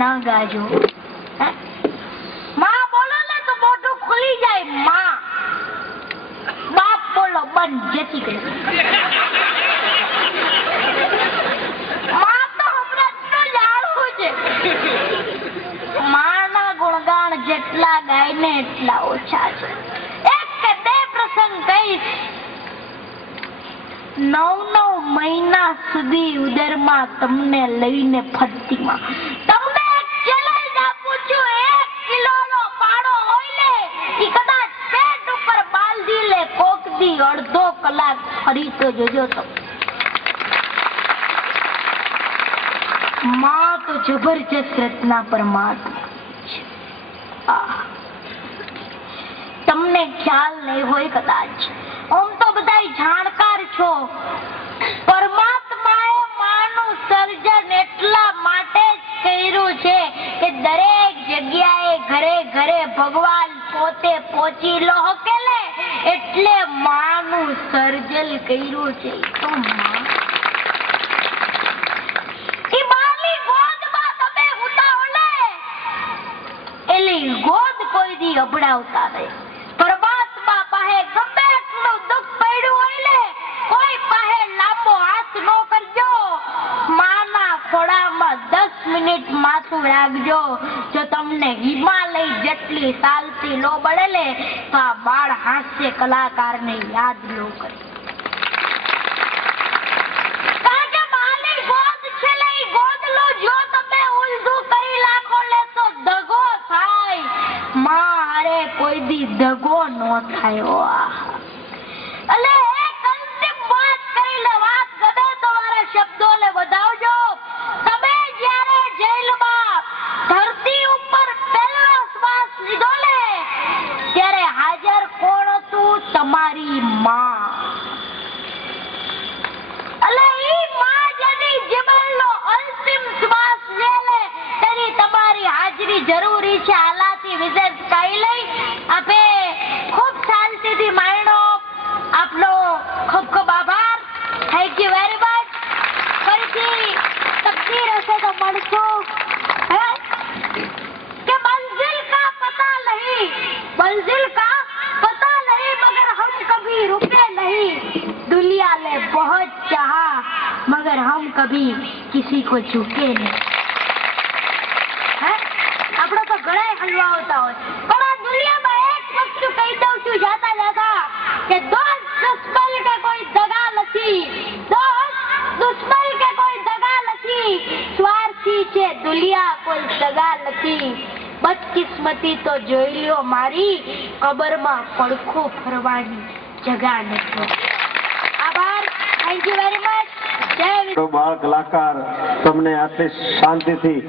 ના ગાજો. માં બોલો ને તો મોઢું ખુલી જાય. માં બાપ બોલો બંધ. જેથી કરી માં તો હમણાં તો જાણવું છે. માના ગુણગાન જેટલા ગાય ને એટલા ઓછા છે. એક કે બે પ્રસંગ કહીશ. 9 મહિના સુધી ઉદરમાં તમને લઈને ફરતીમાં તમને એક ચેલેન્જ આપું છું. 1 કિલોનો પાડો હોય ને ઈ કદાચ પેટ ઉપર બાંધી લે કોક દી અડધો કલાક ફરી તો જોજો. તો માં તો જબરજસ્ત રચના પરમાત્મા છે. તમને ખ્યાલ નહીં હોય કદાચ. આમ તો બધા જાણકાર છો. પરમાત્માએ માનું સર્જન એટલા માટે જ કર્યું છે કે દરેક જગ્યાએ ઘરે ઘરે ભગવાન પોતે પહોંચી લો હકેલે એટલે માનું સર્જન કર્યું છે. તો માં ઈ બાની ગોદમાં તમે હુતા ઓલે એલી ગોદ કોઈ દી અભડાવતા નહીં. પરમાત્મા પાસે ગમે એટલું દુઃખ પડ્યું હોય ને કોઈ પાસે લાંબો હાથ નો કરજો. માના ખોળામાં 10 મિનિટ માથું રાખજો. જો તમને હિમાલય જેટલી ચાલતી નો બળે ને તો આ બાળ હાસ્ય કલાકારને યાદ નો કરે. કારણ કે માની ગોદ છે ને ઈ ગોદલું જો તમે ઊંધું કરી નાખો ને તો દગો થાય. માં હારે કોઈ દી દગો નો થાય. અલે એક અંતિમ વાત કરી લે. વાત ગમે તો મારા શબ્દો ને વધાવજો. તમે જ્યારે જેલમાં ધરતી ઉપર પહેલો શ્વાસ લીધો ને ત્યારે હાજર કોણ હતું? તમારી માં. અલે ઈ માં જેની જીવનનો અંતિમ શ્વાસ લે લે તેની તમારી હાજરી જરૂરી છે. હાલાથી વિશેષ કઈ લઈ આપે ખૂબ શાંતિથી માણો. આપનો ખૂબ ખૂબ આભાર. Thank you very much. ફરીથી તકદીર હશે તો મળશું. કે મંजिल का पता नहीं, मंजिल का पता नहीं मगर हम कभी रुके नहीं. दुनिया ने बहुत चाहा मगर हम कभी किसी को झुके नहीं. આપણો તો ઘણા હલવા હોતા હોય પણ આ દુનિયામાં એક વસ્તુ કહી દઉં છું જાતા જાતા કે દોસ્ત દુશ્મન કે કોઈ દગા નથી. દોસ્ત દુશ્મન કે કોઈ દગા નથી. સ્વાર્થી છે દુનિયા કોઈ દગા નથી. બદકિસ્મતી તો જોઈ લ્યો મારી કબરમાં પડખું ફરવાની જગા નથી. આભાર. Thank you very much. બાળ કલાકાર તમને આટલી શાંતિથી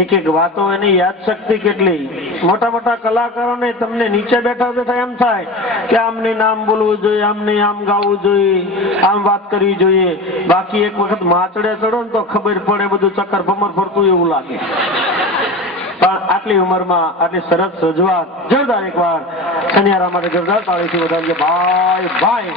એક એક વાતો એની યાદ શક્તિ કેટલી. મોટા મોટા કલાકારોને તમને નીચે બેઠા બેઠા એમ થાય કે આમને નામ બોલવું જોઈએ, આમને આમ ગાવું જોઈએ, આમ વાત કરવી જોઈએ. બાકી એક વખત માચડે ચડો ને તો ખબર પડે બધું ચક્કર ભમર ફરતું એવું લાગે. પણ આટલી ઉંમરમાં આટલી સરસ રજૂઆત જોરદાર એકવાર સનિયારા માટે જોરદાર તાળીથી વધારીએ. ભાઈ ભાઈ